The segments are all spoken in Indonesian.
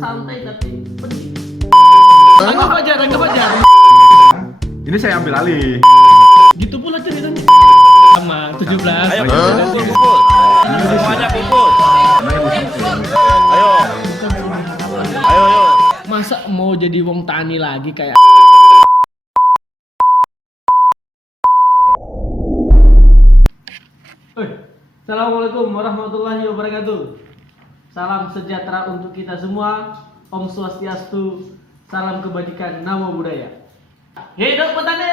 santai tapi penting. Anggap aja. Ini saya ambil alih. Gitu pula ceritanya. Sama 17. Ayo kumpul. Semuanya kumpul. Ayo. Masa mau jadi wong tani lagi kayak Assalamualaikum warahmatullahi wabarakatuh. Salam sejahtera untuk kita semua. Om Swastiastu. Salam kebajikan, namo buddhaya. Hidup petani.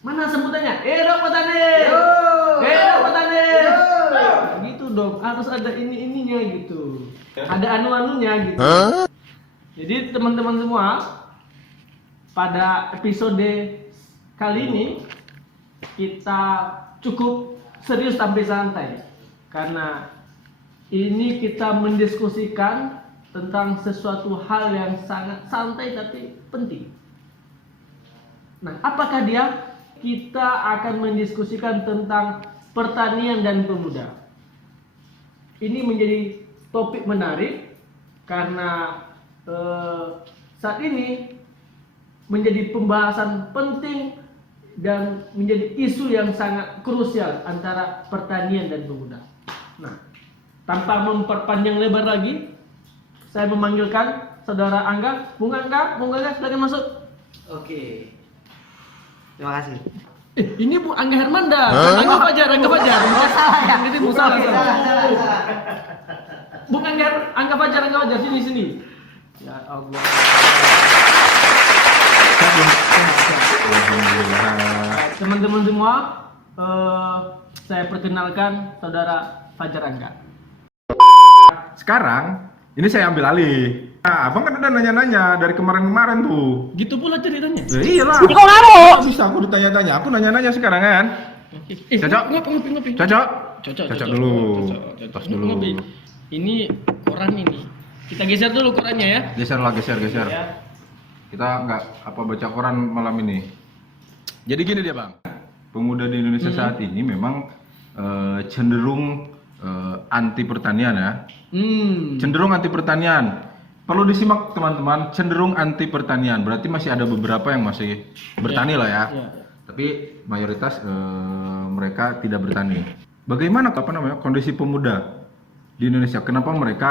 Mana sebutannya? Hidup petani. Hidup petani. Gitu dong, harus ada ininya gitu. Ada anu-anunya gitu. Jadi teman-teman semua, pada episode kali ini kita cukup serius sampai santai karena ini kita mendiskusikan tentang sesuatu hal yang sangat santai tapi penting. Nah, apakah dia? Kita akan mendiskusikan tentang pertanian dan pemuda. Ini menjadi topik menarik karena saat ini menjadi pembahasan penting dan menjadi isu yang sangat krusial antara pertanian dan pemuda. Nah, tanpa memperpanjang lebar lagi, saya memanggilkan saudara Angga. Bung Angga, silakan masuk. Oke. Terima kasih. Ini Bu Angga Hermanda. Angga Fajar. Salah ya? Ini Bu salah. Salah. Bung Angga Fajar, sini. Ya Allah. Teman-teman semua, saya perkenalkan saudara Fajar Angga. Sekarang ini saya ambil alih. Nah, abang kan udah nanya-nanya dari kemarin tuh. Gitu pula ceritanya. Ya iyalah. Kok ngaruh? Bisa aku ditanya-tanya. Aku nanya-nanya sekarang kan. Cocok? Ngopi. Cocok Cocok dulu. Cocok. Tos dulu. Ngopi. Ini koran ini. Kita geser dulu korannya ya. Geser. Ya. Kita nggak baca koran malam ini. Jadi gini dia bang. Pemuda di Indonesia saat ini memang cenderung anti pertanian ya. Cenderung anti pertanian. Perlu disimak teman-teman, cenderung anti pertanian. Berarti masih ada beberapa yang masih bertani lah ya. Tapi mayoritas mereka tidak bertani. Bagaimana kondisi pemuda di Indonesia? Kenapa mereka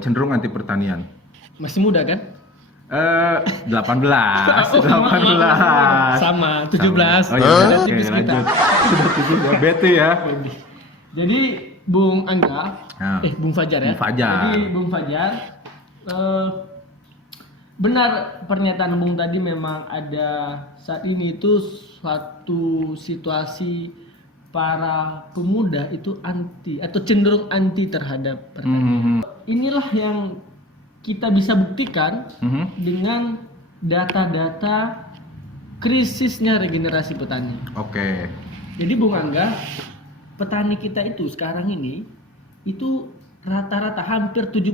cenderung anti pertanian? Masih muda kan? 18. Sama 17. Oh iya, Tipis oke, kita. lanjut. Sudah 17 bete ya. Jadi Bung Angga, Bung Fajar ya. Bung Fajar. Jadi Bung Fajar, benar pernyataan Bung tadi, memang ada saat ini itu suatu situasi para pemuda itu anti atau cenderung anti terhadap pertanian. Inilah yang kita bisa buktikan dengan data-data krisisnya regenerasi petani. Oke. Jadi Bung Angga, petani kita itu sekarang ini itu rata-rata hampir 70%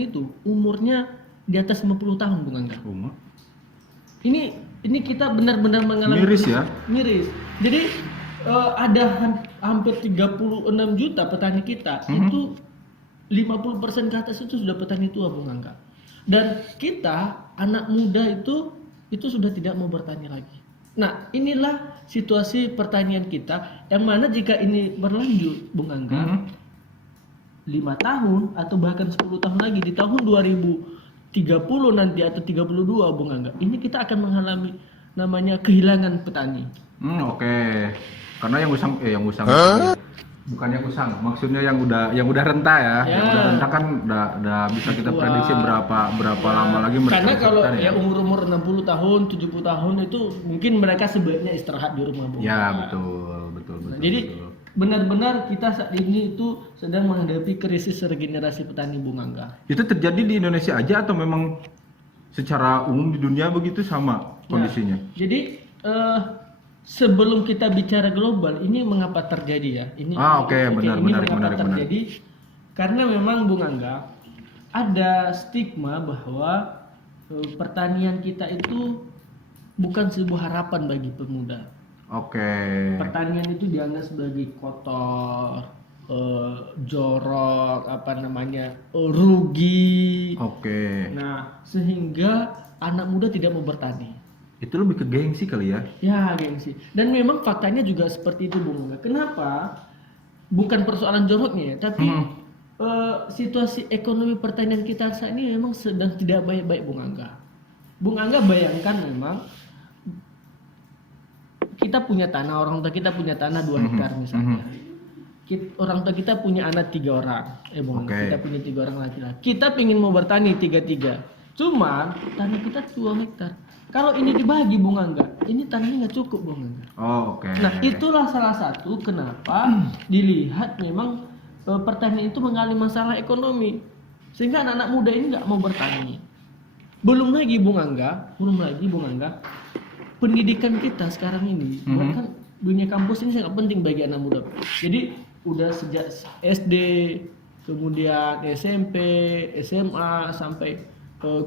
itu umurnya di atas 50 tahun Bung Angga. Ini kita benar-benar mengalami Miris ya? Miris. Jadi ada hampir 36 juta petani kita itu 50% ke atas itu sudah petani tua Bung Angga. Dan kita anak muda itu sudah tidak mau bertani lagi. Nah, inilah situasi pertanian kita yang mana jika ini berlanjut Bung Angga 5 tahun atau bahkan 10 tahun lagi di tahun 2030 nanti atau 32 Bung Angga, ini kita akan mengalami namanya kehilangan petani. Oke. Karena yang usang bukan yang usang, maksudnya yang udah renta ya. Yang udah renta kan udah bisa kita prediksi berapa lama lagi mereka. Karena kalau bertani, ya umur 60 tahun, 70 tahun itu mungkin mereka sebaiknya istirahat di rumah Bung. Ya, betul. Jadi benar-benar kita saat ini itu sedang menghadapi krisis regenerasi petani Bung Angga. Itu terjadi di Indonesia aja atau memang secara umum di dunia begitu sama kondisinya? Jadi sebelum kita bicara global, ini mengapa terjadi ya? Ini menarik. Terjadi karena memang Bung Angga ada stigma bahwa pertanian kita itu bukan sebuah harapan bagi pemuda. Oke. Pertanian itu dianggap sebagai kotor, jorok, rugi. Oke. Nah, sehingga anak muda tidak mau bertani. Itu lebih ke gengsi kali ya. Ya, gengsi. Dan memang faktanya juga seperti itu, Bung Angga. Kenapa? Bukan persoalan joroknya, tapi situasi ekonomi pertanian kita saat ini memang sedang tidak baik-baik, Bung Angga. Bung Angga bayangkan memang kita punya tanah, orang tua kita punya tanah 2 hektar misalnya. Orang tua kita punya anak 3 orang. Bung Angga, kita punya 3 orang laki-laki. Kita pingin mau bertani 3-3. Cuman tanah kita 2 hektar. Kalau ini dibagi, Bung Angga, ini tanahnya nggak cukup, Bung Angga. Oh, oke. Nah, itulah salah satu kenapa dilihat memang pertanian itu mengalami masalah ekonomi, sehingga anak-anak muda ini nggak mau bertani. Belum lagi, Bung Angga, pendidikan kita sekarang ini, bahkan dunia kampus ini sangat penting bagi anak muda. Jadi udah sejak SD, kemudian SMP, SMA sampai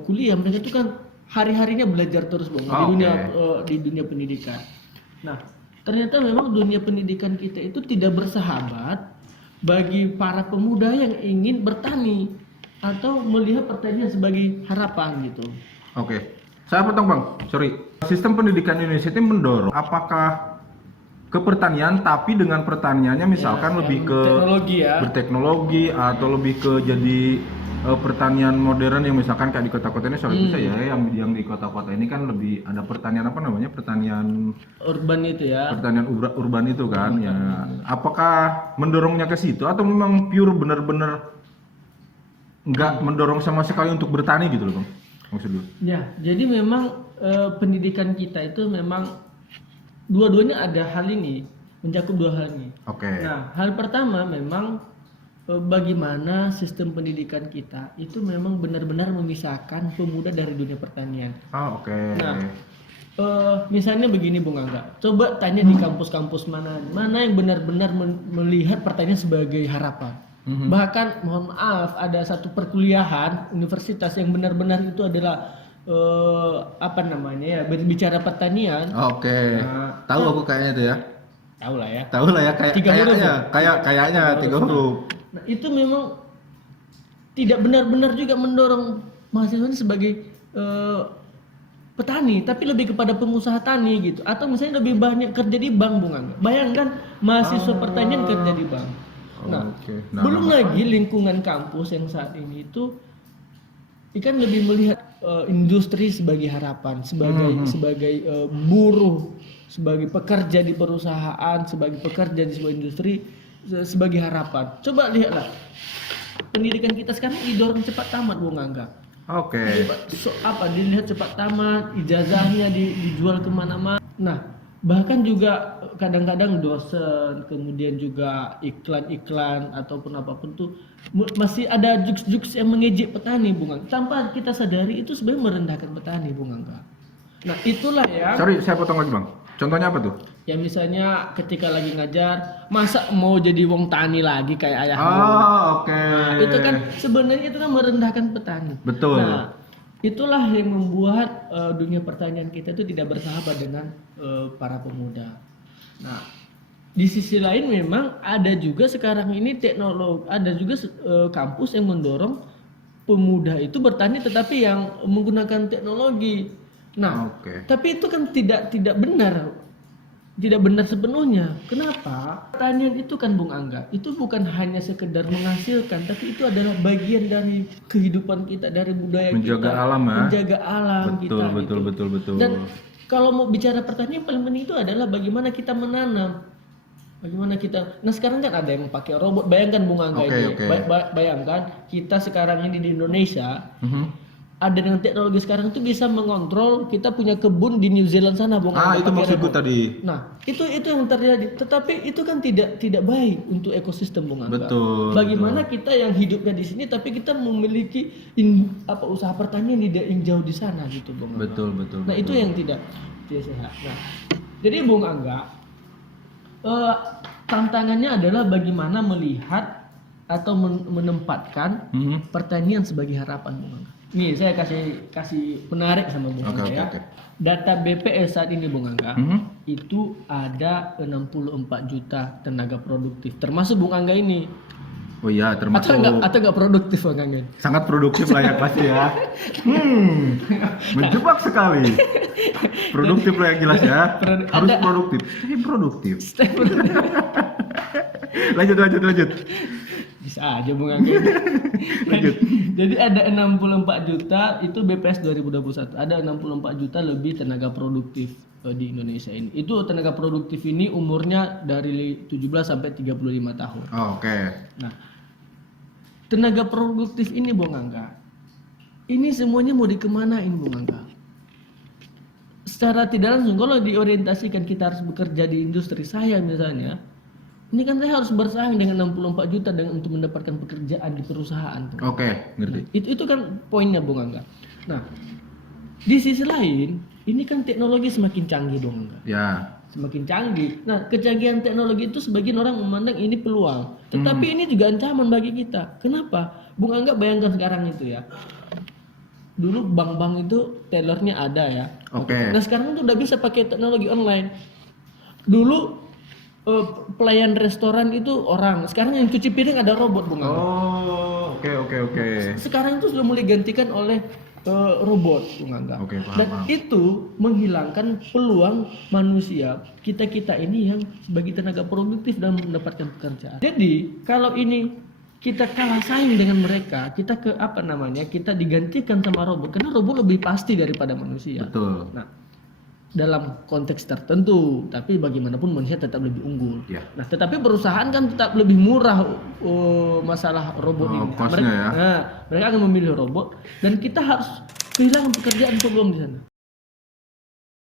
kuliah, mereka itu kan hari-harinya belajar terus, Bung, di dunia pendidikan. Nah, ternyata memang dunia pendidikan kita itu tidak bersahabat bagi para pemuda yang ingin bertani atau melihat pertanian sebagai harapan gitu. Oke. Saya potong, Bang. Sorry. Sistem pendidikan Indonesia itu mendorong apakah ke pertanian, tapi dengan pertaniannya misalkan lebih ke teknologi ya. berteknologi atau lebih ke jadi pertanian modern yang misalkan kayak di kota-kota ini soal itu saya yang di kota-kota ini kan lebih ada pertanian pertanian urban itu ya. Pertanian urban itu kan ya. Apakah mendorongnya ke situ atau memang pure bener-bener nggak mendorong sama sekali untuk bertani gitu loh, Bang? Maksudnya. Ya, jadi memang pendidikan kita itu memang dua-duanya ada hal ini, mencakup 2 hal ini. Oke. Nah, hal pertama memang bagaimana sistem pendidikan kita itu memang benar-benar memisahkan pemuda dari dunia pertanian. Oke. Nah, misalnya begini, Bung Angga, coba tanya di kampus-kampus mana yang benar-benar melihat pertanian sebagai harapan. Bahkan mohon maaf, ada satu perkuliahan universitas yang benar-benar itu adalah berbicara pertanian. Oke. Tahu aku kayaknya itu ya. Tahu lah ya. Tahu lah ya, kayaknya 3 huruf. Nah, itu memang tidak benar-benar juga mendorong mahasiswa ini sebagai petani, tapi lebih kepada pengusaha tani gitu. Atau misalnya lebih banyak kerja di bank, Bung Angga. Bayangkan mahasiswa pertanian kerja di bank. Nah, belum lagi lingkungan kampus yang saat ini itu ikan lebih melihat industri sebagai harapan, sebagai buruh, sebagai pekerja di perusahaan, sebagai pekerja di sebuah industri, sebagai harapan. Coba lihatlah, pendidikan kita sekarang didorong cepat tamat, Bung Angga. Oke. Dilihat cepat tamat, ijazahnya dijual kemana-mana. Nah, bahkan juga kadang-kadang dosen, kemudian juga iklan-iklan ataupun apapun tuh masih ada jokes-jokes yang mengejek petani, Bung Angga. Tanpa kita sadari itu sebenarnya merendahkan petani, Bung Angga. Nah, itulah ya. Sorry, saya potong lagi, Bang. Contohnya apa tuh? Ya misalnya ketika lagi ngajar, masa mau jadi wong tani lagi kayak ayah. Oke. Nah, itu kan sebenarnya itu kan merendahkan petani. Betul. Nah, itulah yang membuat dunia pertanian kita itu tidak bersahabat dengan para pemuda. Nah, di sisi lain memang ada juga sekarang ini teknologi, ada juga kampus yang mendorong pemuda itu bertani tetapi yang menggunakan teknologi. Nah, tapi itu kan tidak benar. Tidak benar sepenuhnya. Kenapa? Pertanian itu kan, Bung Angga, itu bukan hanya sekedar menghasilkan, tapi itu adalah bagian dari kehidupan kita, dari budaya menjaga kita. Alam ya. Menjaga alam kita. Betul. Dan kalau mau bicara pertanian, paling penting itu adalah bagaimana kita menanam. Bagaimana kita. Nah, sekarang kan ada yang pakai robot. Bayangkan, Bung Angga ini. Bayangkan kita sekarang ini di Indonesia. Ada dengan teknologi sekarang itu bisa mengontrol, kita punya kebun di New Zealand sana, Bung. Itu maksudku tadi. Nah, itu yang terjadi. Tetapi itu kan tidak baik untuk ekosistem, Bung Angga. Betul. Bagaimana kita yang hidupnya di sini tapi kita memiliki usaha pertanian yang jauh di sana gitu, Bung Angga. Betul. Nah, itu yang tidak sehat. Nah, jadi Bung Angga, tantangannya adalah bagaimana melihat atau menempatkan pertanian sebagai harapan, Bung Angga. Nih saya kasih menarik sama Bung Angga ya. Oke. Data BPS saat ini, Bung Angga, itu ada 64 juta tenaga produktif, termasuk Bung Angga ini. Oh iya, termasuk Atau enggak produktif, Bung Angga? sangat produktif lah ya pasti ya. Menjebak sekali. Produktif lah yang jelas ya. Harus produktif. Stay produktif. Lanjut. Bisa aja Bung Angga. Lanjut. Jadi ada 64 juta itu BPS 2021. Ada 64 juta lebih tenaga produktif di Indonesia ini. Itu tenaga produktif ini umurnya dari 17 sampai 35 tahun. Oh, oke. Nah, tenaga produktif ini Bung Angga, ini semuanya mau dikemanain Bung Angga? Secara tidak langsung kalau diorientasikan kita harus bekerja di industri saya misalnya, ini kan saya harus bersaing dengan 64 juta untuk mendapatkan pekerjaan di perusahaan. Oke, ngerti. Itu kan poinnya Bung Angga. Nah, di sisi lain, ini kan teknologi semakin canggih Bung Angga. Ya. Semakin canggih. Nah, kecanggihan teknologi itu sebagian orang memandang ini peluang. Tetapi ini juga ancaman bagi kita. Kenapa? Bung Angga bayangkan sekarang itu ya. Dulu bank-bank itu tellernya ada ya. Oke. Nah, sekarang tuh udah bisa pakai teknologi online. Dulu pelayan restoran itu orang. Sekarang yang cuci piring ada robot Bung Angga. Oh, oke. Sekarang itu sudah mulai digantikan oleh robot Bung Angga. Oke, paham, Dan paham. itu menghilangkan peluang manusia kita ini yang sebagai tenaga produktif dan mendapatkan pekerjaan. Jadi kalau ini kita kalah saing dengan mereka, kita kita digantikan sama robot karena robot lebih pasti daripada manusia. Betul. Nah, dalam konteks tertentu, tapi bagaimanapun manusia tetap lebih unggul. Ya. Nah, tetapi perusahaan kan tetap lebih murah masalah robot ini. Cost-nya ya. Mereka akan memilih robot dan kita harus kehilangan pekerjaan peluang di sana.